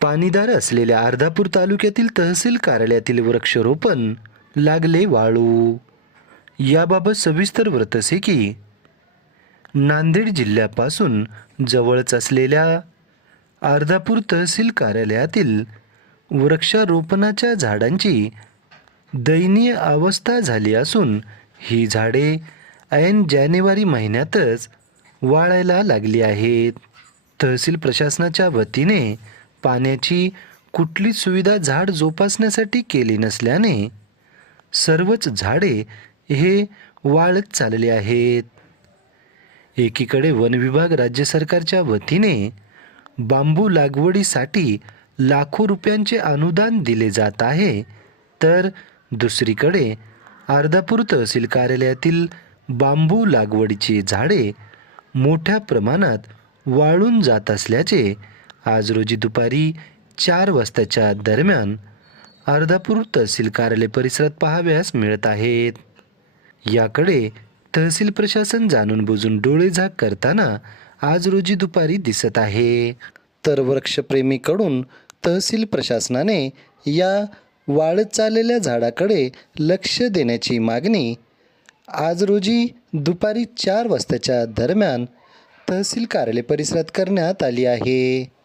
पाणीदार असलेल्या अर्धापूर तालुक्यातील तहसील कार्यालयातील वृक्षारोपण लागले वाळू. याबाबत सविस्तर व्रत असे की नांदेड जिल्ह्यापासून जवळच असलेल्या अर्धापूर तहसील कार्यालयातील वृक्षारोपणाच्या झाडांची दयनीय अवस्था झाली असून ही झाडे ऐन जानेवारी महिन्यातच वाळायला लागली आहेत. तहसील प्रशासनाच्या वतीने पाण्याची कुठलीच सुविधा झाड जोपासण्यासाठी केली नसल्याने सर्वच झाडे हे वाळत चालले आहेत. एकीकडे वन विभाग राज्य सरकारच्या वतीने बांबू लागवडीसाठी लाखो रुपयांचे अनुदान दिले जात आहे तर दुसरीकडे अर्धापूर तहसील कार्यालयातील बांबू लागवडीची झाडे मोठ्या प्रमाणात वाळून जात असल्याचे आज रोजी दुपारी चार वाजताच्या दरम्यान अर्धापूर तहसील कार्यालय परिसरात पाहाव्यास मिळत आहेत. याकडे तहसील प्रशासन जाणून बुजून डोळेझाक करताना आज रोजी दुपारी दिसत आहे. तर वृक्षप्रेमीकडून तहसील प्रशासनाने या वाळत चाललेल्या झाडाकडे लक्ष देण्याची मागणी आज रोजी दुपारी चार वाजताच्या दरम्यान तहसील कार्यालय परिसरात करण्यात आली आहे.